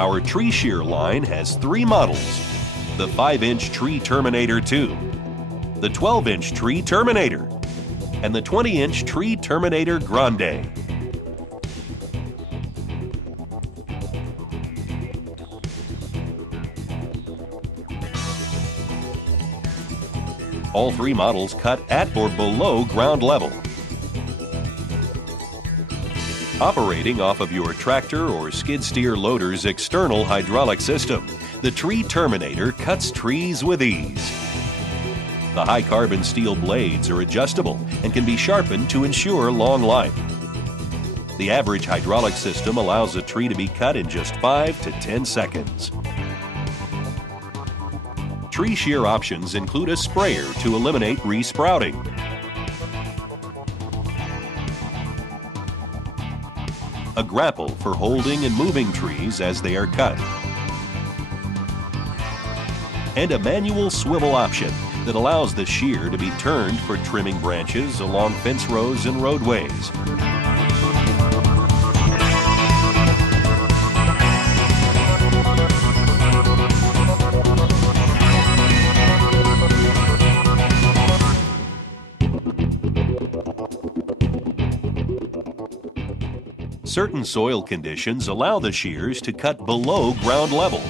Our tree shear line has 3 models: the 5-inch Tree Terminator 2, the 12-inch Tree Terminator, and the 20-inch Tree Terminator Grande. All 3 models cut at or below ground level. Operating off of your tractor or skid steer loader's external hydraulic system, the Tree Terminator cuts trees with ease. The high-carbon steel blades are adjustable and can be sharpened to ensure long life. The average hydraulic system allows a tree to be cut in just 5 to 10 seconds. Tree shear options include a sprayer to eliminate resprouting, a grapple for holding and moving trees as they are cut, and a manual swivel option that allows the shear to be turned for trimming branches along fence rows and roadways. Certain soil conditions allow the shears to cut below ground level,